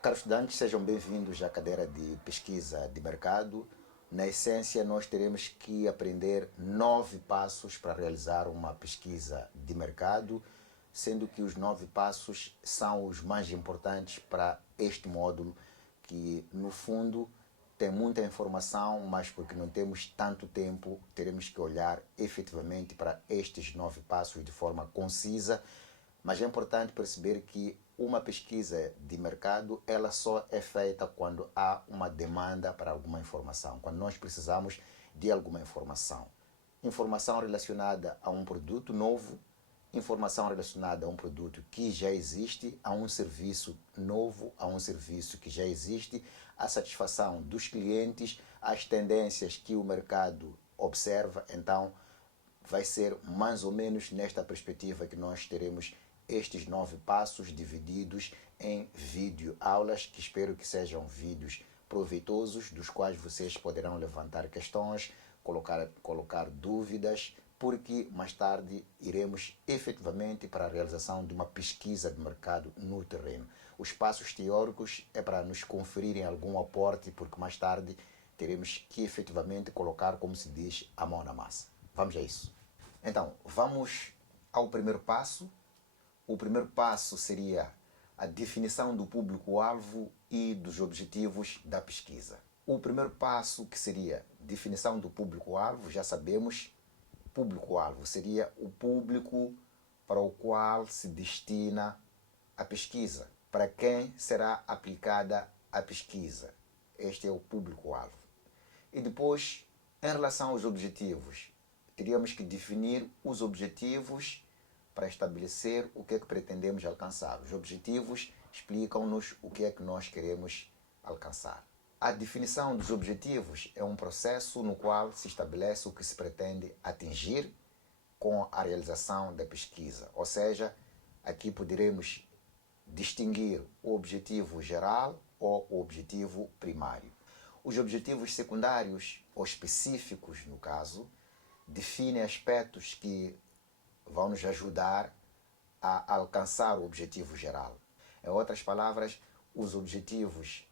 Caros estudantes, sejam bem-vindos à cadeira de pesquisa de mercado. Na essência, nós teremos que aprender 9 passos para realizar uma pesquisa de mercado, sendo que os 9 passos são os mais importantes para este módulo, que no fundo tem muita informação, mas porque não temos tanto tempo, teremos que olhar efetivamente para estes 9 passos de forma concisa. Mas é importante perceber que uma pesquisa de mercado, ela só é feita quando há uma demanda para alguma informação, quando nós precisamos de alguma informação. Informação relacionada a um produto novo, informação relacionada a um produto que já existe, a um serviço novo, a um serviço que já existe, a satisfação dos clientes, as tendências que o mercado observa. Então, vai ser mais ou menos nesta perspectiva que nós teremos estes 9 passos divididos em vídeo aulas, que espero que sejam vídeos proveitosos, dos quais vocês poderão levantar questões, colocar dúvidas, porque mais tarde iremos efetivamente para a realização de uma pesquisa de mercado no terreno. Os passos teóricos é para nos conferirem algum aporte, porque mais tarde teremos que efetivamente colocar, como se diz, a mão na massa. Vamos a isso. Então, vamos ao primeiro passo. O primeiro passo seria a definição do público-alvo e dos objetivos da pesquisa. O primeiro passo, que seria definição do público-alvo, já sabemos, público-alvo seria o público para o qual se destina a pesquisa, para quem será aplicada a pesquisa. Este é o público-alvo. E depois, em relação aos objetivos, teríamos que definir os objetivos para estabelecer o que é que pretendemos alcançar. Os objetivos explicam-nos o que é que nós queremos alcançar. A definição dos objetivos é um processo no qual se estabelece o que se pretende atingir com a realização da pesquisa. Ou seja, aqui poderemos distinguir o objetivo geral ou o objetivo primário. Os objetivos secundários ou específicos, no caso, definem aspectos que vão nos ajudar a alcançar o objetivo geral. Em outras palavras, os objetivos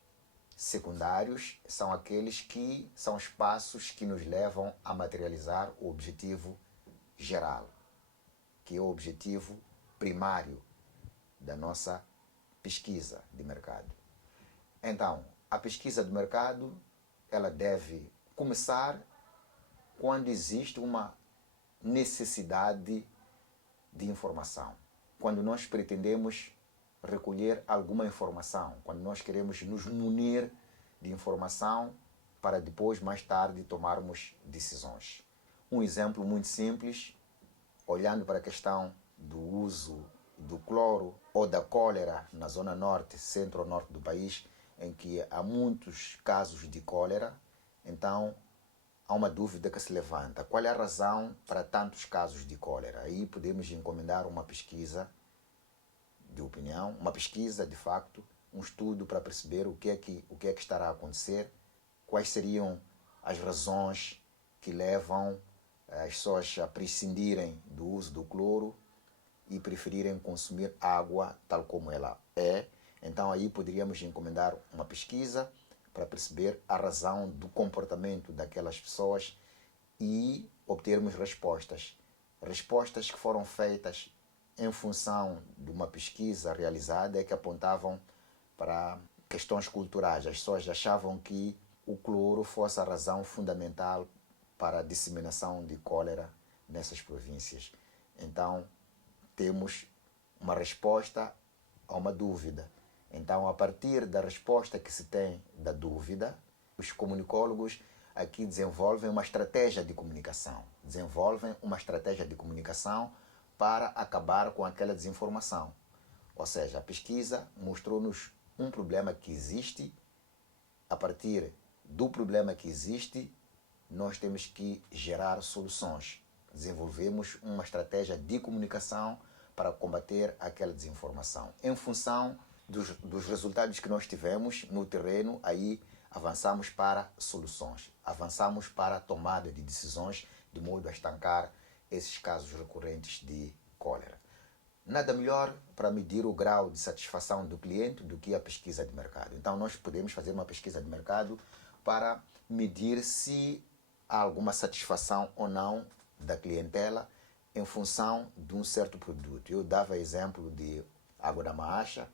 secundários são aqueles que são os passos que nos levam a materializar o objetivo geral, que é o objetivo primário da nossa pesquisa de mercado. Então, a pesquisa de mercado, ela deve começar quando existe uma necessidade de informação. Quando nós pretendemos recolher alguma informação, quando nós queremos nos munir de informação para depois, mais tarde, tomarmos decisões. Um exemplo muito simples, olhando para a questão do uso do cloro ou da cólera na zona norte, centro-norte do país, em que há muitos casos de cólera. Então, há uma dúvida que se levanta. Qual é a razão para tantos casos de cólera? Aí podemos encomendar uma pesquisa de opinião, uma pesquisa de facto, um estudo para perceber o que é que estará a acontecer, quais seriam as razões que levam as pessoas a prescindirem do uso do cloro e preferirem consumir água tal como ela é. Então aí poderíamos encomendar uma pesquisa para perceber a razão do comportamento daquelas pessoas e obtermos respostas. Respostas que foram feitas em função de uma pesquisa realizada que apontavam para questões culturais. As pessoas achavam que o cloro fosse a razão fundamental para a disseminação de cólera nessas províncias. Então, temos uma resposta a uma dúvida. Então, a partir da resposta que se tem da dúvida, os comunicólogos aqui desenvolvem uma estratégia de comunicação. Para acabar com aquela desinformação. Ou seja, a pesquisa mostrou-nos um problema que existe. A partir do problema que existe, nós temos que gerar soluções. Desenvolvemos uma estratégia de comunicação para combater aquela desinformação. Em função dos resultados que nós tivemos no terreno, aí avançamos para soluções, avançamos para a tomada de decisões de modo a estancar esses casos recorrentes de cólera. Nada melhor para medir o grau de satisfação do cliente do que a pesquisa de mercado. Então, nós podemos fazer uma pesquisa de mercado para medir se há alguma satisfação ou não da clientela em função de um certo produto. Eu dava exemplo de água da Maacha.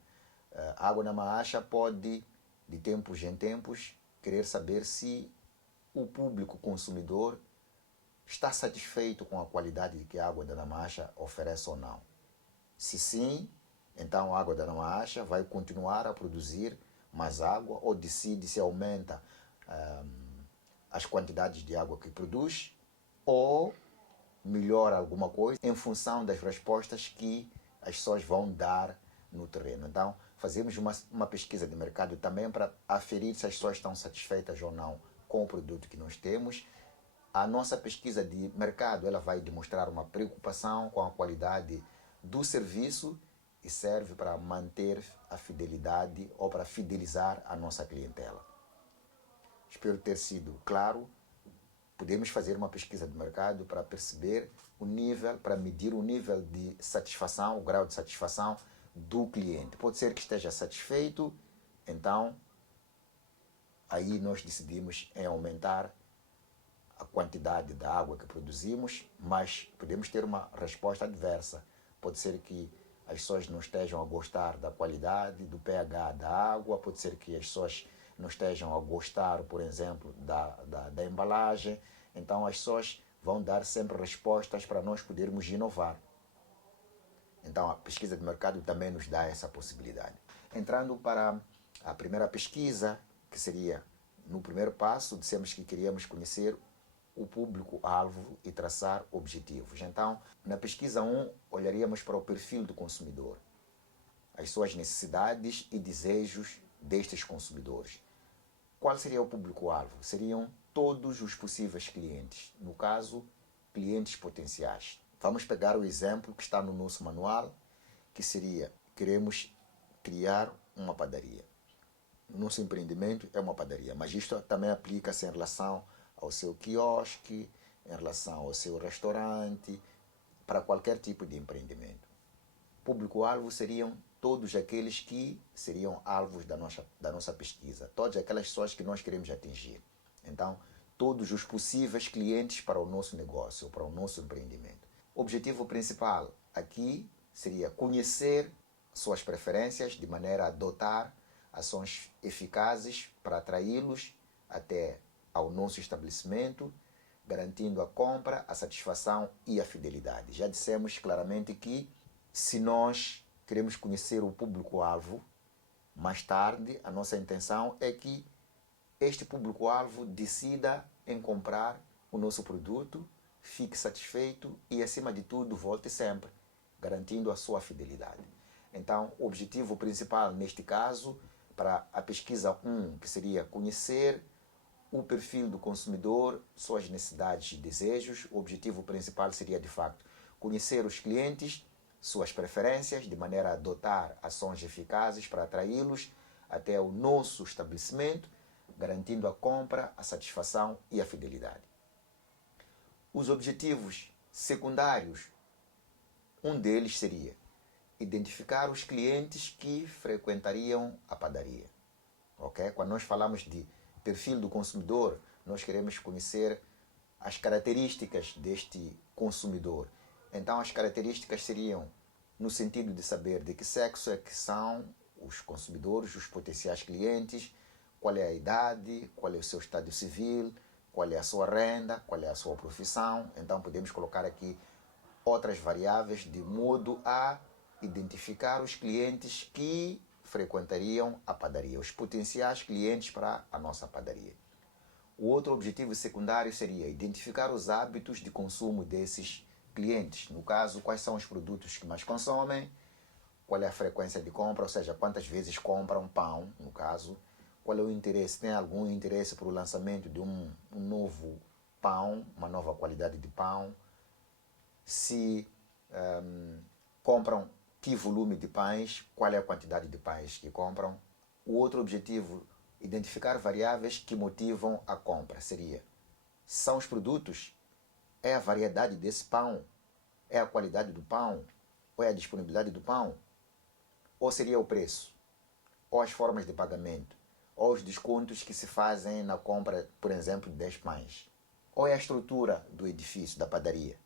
A água da Maacha pode, de tempos em tempos, querer saber se o público consumidor está satisfeito com a qualidade que a água da Maacha oferece ou não. Se sim, então a água da Maacha vai continuar a produzir mais água ou decide se aumenta as quantidades de água que produz ou melhora alguma coisa em função das respostas que as pessoas vão dar no terreno. Então, fazemos uma pesquisa de mercado também para aferir se as pessoas estão satisfeitas ou não com o produto que nós temos. A nossa pesquisa de mercado ela vai demonstrar uma preocupação com a qualidade do serviço e serve para manter a fidelidade ou para fidelizar a nossa clientela. Espero ter sido claro. Podemos fazer uma pesquisa de mercado para perceber o nível, para medir o nível de satisfação, o grau de satisfação do cliente. Pode ser que esteja satisfeito, então aí nós decidimos em aumentar a quantidade da água que produzimos, mas podemos ter uma resposta adversa. Pode ser que as pessoas não estejam a gostar da qualidade, do pH da água, pode ser que as pessoas não estejam a gostar, por exemplo, da embalagem. Então as pessoas vão dar sempre respostas para nós podermos inovar. Então a pesquisa de mercado também nos dá essa possibilidade. Entrando para a primeira pesquisa, que seria, no primeiro passo, dissemos que queríamos conhecer o público-alvo e traçar objetivos. Então, na pesquisa 1, olharíamos para o perfil do consumidor, as suas necessidades e desejos destes consumidores. Qual seria o público-alvo? Seriam todos os possíveis clientes, no caso, clientes potenciais. Vamos pegar o exemplo que está no nosso manual, que seria, queremos criar uma padaria. Nosso empreendimento é uma padaria, mas isto também aplica-se em relação ao seu quiosque, em relação ao seu restaurante, para qualquer tipo de empreendimento. Público-alvo seriam todos aqueles que seriam alvos da nossa pesquisa, todas aquelas pessoas que nós queremos atingir. Então, todos os possíveis clientes para o nosso negócio, para o nosso empreendimento. O objetivo principal aqui seria conhecer suas preferências de maneira a adotar ações eficazes para atraí-los até ao nosso estabelecimento, garantindo a compra, a satisfação e a fidelidade. Já dissemos claramente que se nós queremos conhecer o público-alvo, mais tarde a nossa intenção é que este público-alvo decida em comprar o nosso produto, fique satisfeito e, acima de tudo, volte sempre, garantindo a sua fidelidade. Então, o objetivo principal neste caso, para a pesquisa 1, que seria conhecer o perfil do consumidor, suas necessidades e desejos, o objetivo principal seria, de facto, conhecer os clientes, suas preferências, de maneira a adotar ações eficazes para atraí-los até o nosso estabelecimento, garantindo a compra, a satisfação e a fidelidade. Os objetivos secundários, um deles seria identificar os clientes que frequentariam a padaria. Okay? Quando nós falamos de perfil do consumidor, nós queremos conhecer as características deste consumidor. Então, as características seriam no sentido de saber de que sexo é que são os consumidores, os potenciais clientes, qual é a idade, qual é o seu estado civil, qual é a sua renda, qual é a sua profissão. Então, podemos colocar aqui outras variáveis de modo a identificar os clientes que frequentariam a padaria, os potenciais clientes para a nossa padaria. O outro objetivo secundário seria identificar os hábitos de consumo desses clientes. No caso, quais são os produtos que mais consomem, qual é a frequência de compra, ou seja, quantas vezes compram pão, no caso, qual é o interesse, tem algum interesse para o lançamento de um novo pão, uma nova qualidade de pão, se compram que volume de pães, qual é a quantidade de pães que compram. O outro objetivo, identificar variáveis que motivam a compra, seria, são os produtos, é a variedade desse pão, é a qualidade do pão, Ou é a disponibilidade do pão? Ou seria o preço? Ou as formas de pagamento? Ou os descontos que se fazem na compra, por exemplo, de 10 pães? Ou é a estrutura do edifício, da padaria?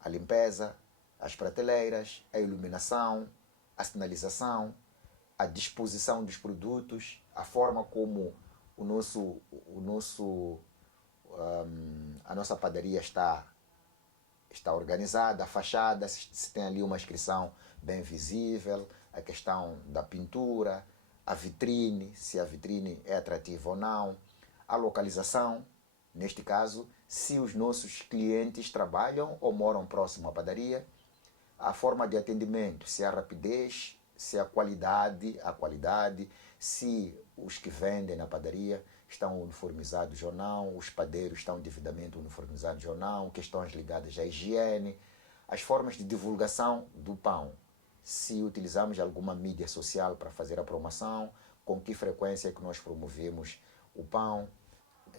A limpeza, as prateleiras, a iluminação, a sinalização, a disposição dos produtos, a forma como a nossa padaria está organizada, a fachada, se tem ali uma inscrição bem visível, a questão da pintura, a vitrine, se a vitrine é atrativa ou não, a localização, neste caso, se os nossos clientes trabalham ou moram próximo à padaria, a forma de atendimento, se a rapidez, se a qualidade, se os que vendem na padaria estão uniformizados ou não, os padeiros estão devidamente uniformizados ou não, questões ligadas à higiene, as formas de divulgação do pão, se utilizamos alguma mídia social para fazer a promoção, com que frequência é que nós promovemos o pão,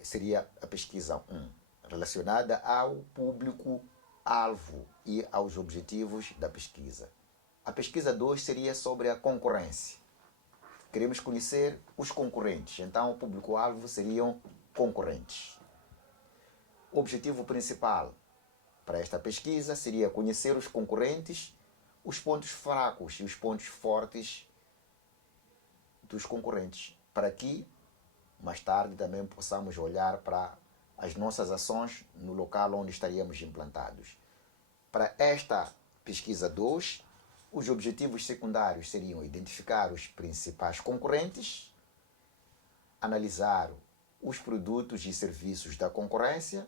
seria a pesquisa 1, relacionada ao público-alvo e aos objetivos da pesquisa. A pesquisa 2 seria sobre a concorrência. Queremos conhecer os concorrentes, então o público-alvo seriam concorrentes. O objetivo principal para esta pesquisa seria conhecer os concorrentes, os pontos fracos e os pontos fortes dos concorrentes, para que mais tarde também possamos olhar para as nossas ações no local onde estaríamos implantados. Para esta pesquisa 2, os objetivos secundários seriam identificar os principais concorrentes, analisar os produtos e serviços da concorrência,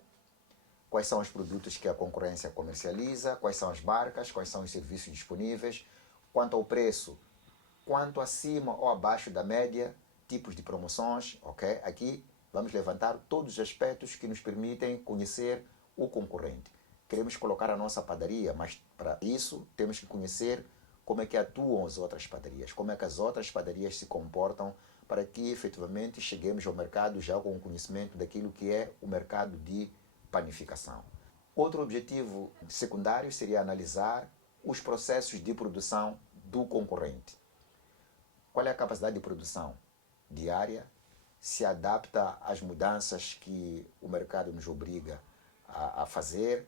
quais são os produtos que a concorrência comercializa, quais são as marcas, quais são os serviços disponíveis, quanto ao preço, quanto acima ou abaixo da média, tipos de promoções, ok? Aqui vamos levantar todos os aspectos que nos permitem conhecer o concorrente. Queremos colocar a nossa padaria, mas para isso temos que conhecer como é que atuam as outras padarias, como é que as outras padarias se comportam para que efetivamente cheguemos ao mercado já com o conhecimento daquilo que é o mercado de panificação. Outro objetivo secundário seria analisar os processos de produção do concorrente. Qual é a capacidade de produção diária? Se adapta às mudanças que o mercado nos obriga a fazer?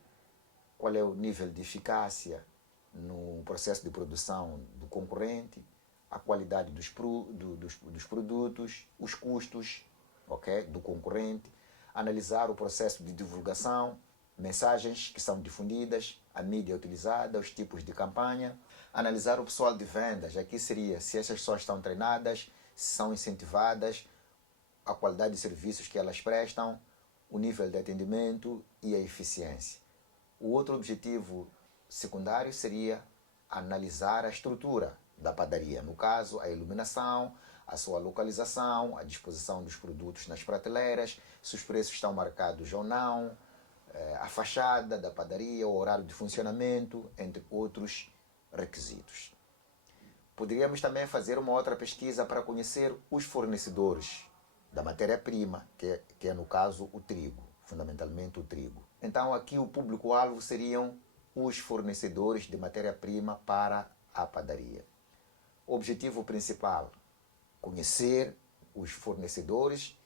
Qual é o nível de eficácia no processo de produção do concorrente? A qualidade dos produtos, os custos, ok, do concorrente? Analisar o processo de divulgação, mensagens que são difundidas, a mídia utilizada, os tipos de campanha. Analisar o pessoal de vendas, aqui seria se essas pessoas estão treinadas, se são incentivadas, a qualidade de serviços que elas prestam, o nível de atendimento e a eficiência. O outro objetivo secundário seria analisar a estrutura da padaria, no caso, a iluminação, a sua localização, a disposição dos produtos nas prateleiras, se os preços estão marcados ou não, a fachada da padaria, o horário de funcionamento, entre outros requisitos. Poderíamos também fazer uma outra pesquisa para conhecer os fornecedores da matéria-prima, que é no caso o trigo, fundamentalmente o trigo. Então aqui o público-alvo seriam os fornecedores de matéria-prima para a padaria. O objetivo principal, conhecer os fornecedores,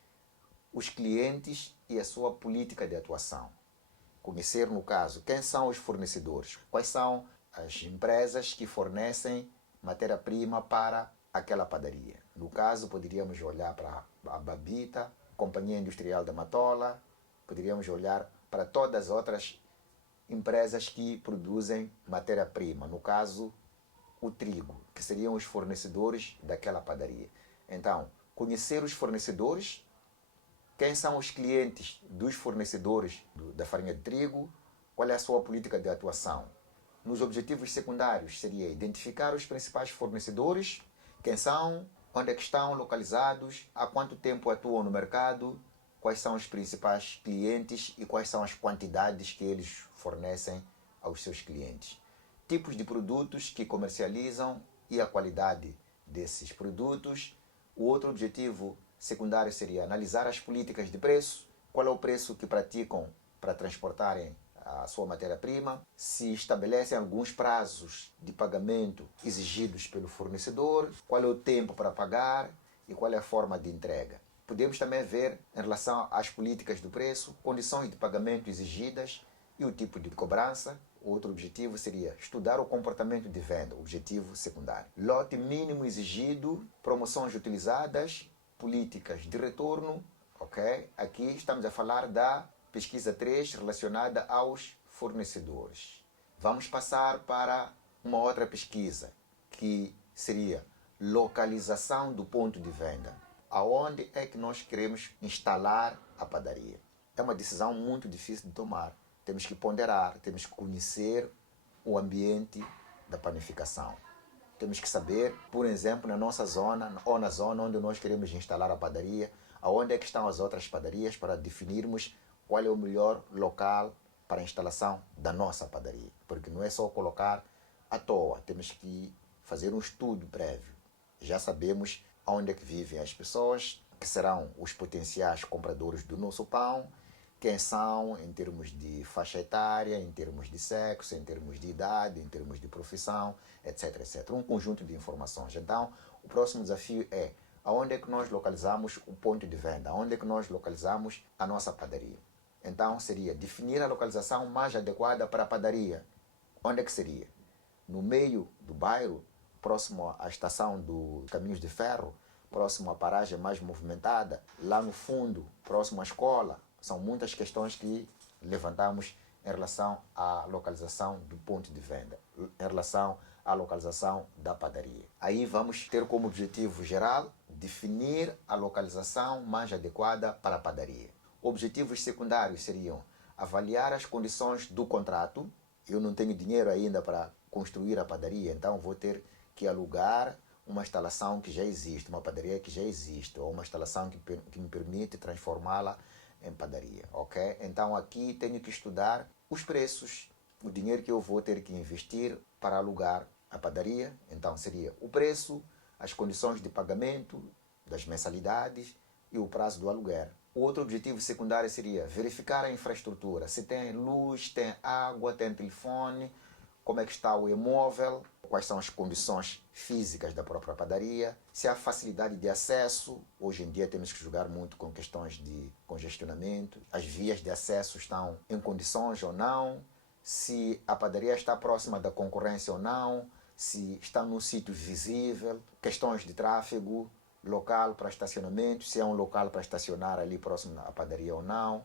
os clientes e a sua política de atuação. Conhecer, no caso, quem são os fornecedores, quais são as empresas que fornecem matéria-prima para aquela padaria. No caso, poderíamos olhar para a Babita, Companhia Industrial da Matola, poderíamos olhar para todas as outras empresas que produzem matéria-prima, no caso, o trigo, que seriam os fornecedores daquela padaria. Então, conhecer os fornecedores, quem são os clientes dos fornecedores da farinha de trigo, qual é a sua política de atuação. Nos objetivos secundários seria identificar os principais fornecedores, quem são, onde é que estão localizados, há quanto tempo atuam no mercado, quais são os principais clientes e quais são as quantidades que eles fornecem aos seus clientes. Tipos de produtos que comercializam e a qualidade desses produtos. O outro objetivo secundário seria analisar as políticas de preço, qual é o preço que praticam para transportarem a sua matéria-prima, se estabelecem alguns prazos de pagamento exigidos pelo fornecedor, qual é o tempo para pagar e qual é a forma de entrega. Podemos também ver, em relação às políticas do preço, condições de pagamento exigidas e o tipo de cobrança. Outro objetivo seria estudar o comportamento de venda, objetivo secundário. Lote mínimo exigido, promoções utilizadas, políticas de retorno. Ok? Aqui estamos a falar da pesquisa 3 relacionada aos fornecedores. Vamos passar para uma outra pesquisa, que seria localização do ponto de venda. Aonde é que nós queremos instalar a padaria? É uma decisão muito difícil de tomar. Temos que ponderar, temos que conhecer o ambiente da panificação. Temos que saber, por exemplo, na nossa zona ou na zona onde nós queremos instalar a padaria, aonde é que estão as outras padarias para definirmos qual é o melhor local para a instalação da nossa padaria. Porque não é só colocar à toa, temos que fazer um estudo prévio. Já sabemos onde é que vivem as pessoas, que serão os potenciais compradores do nosso pão, quem são em termos de faixa etária, em termos de sexo, em termos de idade, em termos de profissão, etc, etc. Um conjunto de informações. Então, o próximo desafio é aonde é que nós localizamos o ponto de venda, aonde é que nós localizamos a nossa padaria. Então, seria definir a localização mais adequada para a padaria. Onde é que seria? No meio do bairro, próximo à estação dos caminhos de ferro, próximo à paragem mais movimentada, lá no fundo, próximo à escola. São muitas questões que levantamos em relação à localização do ponto de venda, em relação à localização da padaria. Aí vamos ter como objetivo geral definir a localização mais adequada para a padaria. Objetivos secundários seriam avaliar as condições do contrato. Eu não tenho dinheiro ainda para construir a padaria, então vou ter que alugar uma instalação que já existe, uma padaria que já existe, ou uma instalação que me permite transformá-la em padaria, ok? Então aqui tenho que estudar os preços, o dinheiro que eu vou ter que investir para alugar a padaria. Então seria o preço, as condições de pagamento, das mensalidades e o prazo do aluguer. O outro objetivo secundário seria verificar a infraestrutura, se tem luz, tem água, tem telefone, como é que está o imóvel, quais são as condições físicas da própria padaria, se há facilidade de acesso. Hoje em dia temos que jogar muito com questões de congestionamento, as vias de acesso estão em condições ou não, se a padaria está próxima da concorrência ou não, se está num sítio visível, questões de tráfego, local para estacionamento, se há um local para estacionar ali próximo à padaria ou não,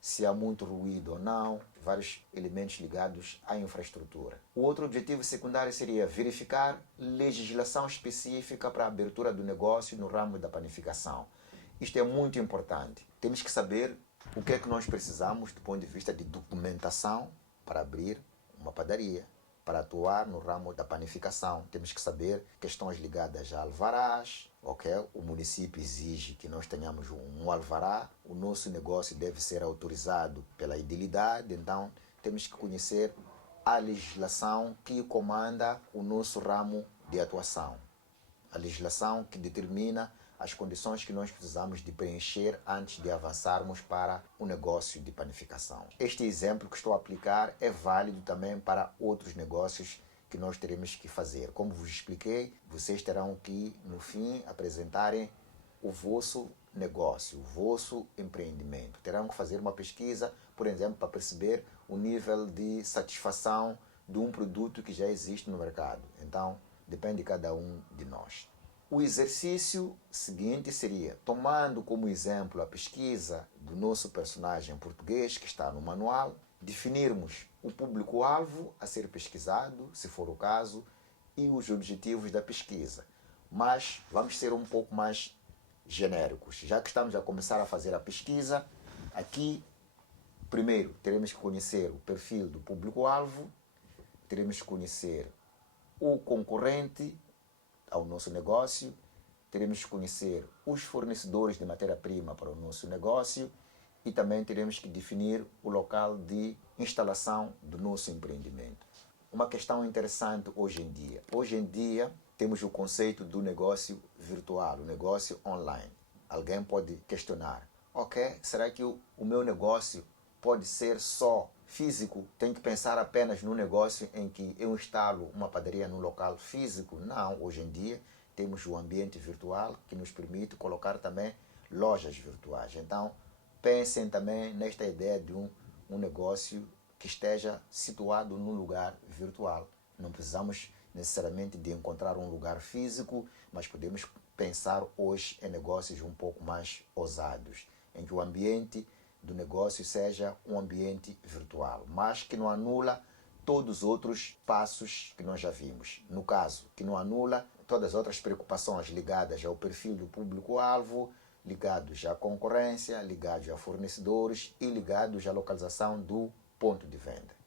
se há muito ruído ou não, vários elementos ligados à infraestrutura. O outro objetivo secundário seria verificar legislação específica para a abertura do negócio no ramo da panificação. Isto é muito importante. Temos que saber o que é que nós precisamos do ponto de vista de documentação para abrir uma padaria, para atuar no ramo da panificação. Temos que saber questões ligadas a alvarás, ok? O município exige que nós tenhamos um alvará, o nosso negócio deve ser autorizado pela edilidade, então temos que conhecer a legislação que comanda o nosso ramo de atuação. A legislação que determina as condições que nós precisamos de preencher antes de avançarmos para o negócio de panificação. Este exemplo que estou a aplicar é válido também para outros negócios que nós teremos que fazer. Como vos expliquei, vocês terão que, no fim, apresentarem o vosso negócio, o vosso empreendimento. Terão que fazer uma pesquisa, por exemplo, para perceber o nível de satisfação de um produto que já existe no mercado. Então, depende de cada um de nós. O exercício seguinte seria, tomando como exemplo a pesquisa do nosso personagem português, que está no manual, definirmos o público-alvo a ser pesquisado, se for o caso, e os objetivos da pesquisa. Mas vamos ser um pouco mais genéricos. Já que estamos a começar a fazer a pesquisa, aqui, primeiro, teremos que conhecer o perfil do público-alvo, teremos que conhecer o concorrente ao nosso negócio, teremos que conhecer os fornecedores de matéria-prima para o nosso negócio e também teremos que definir o local de instalação do nosso empreendimento. Uma questão interessante hoje em dia. Hoje em dia temos o conceito do negócio virtual, o negócio online. Alguém pode questionar, ok, será que o meu negócio pode ser só físico, tem que pensar apenas no negócio em que eu instalo uma padaria no local físico. Não, hoje em dia temos o ambiente virtual que nos permite colocar também lojas virtuais. Então, pensem também nesta ideia de um negócio que esteja situado num lugar virtual. Não precisamos necessariamente de encontrar um lugar físico, mas podemos pensar hoje em negócios um pouco mais ousados, em que o ambiente do negócio seja um ambiente virtual, mas que não anula todos os outros passos que nós já vimos. No caso, que não anula todas as outras preocupações ligadas ao perfil do público-alvo, ligados à concorrência, ligados a fornecedores e ligados à localização do ponto de venda.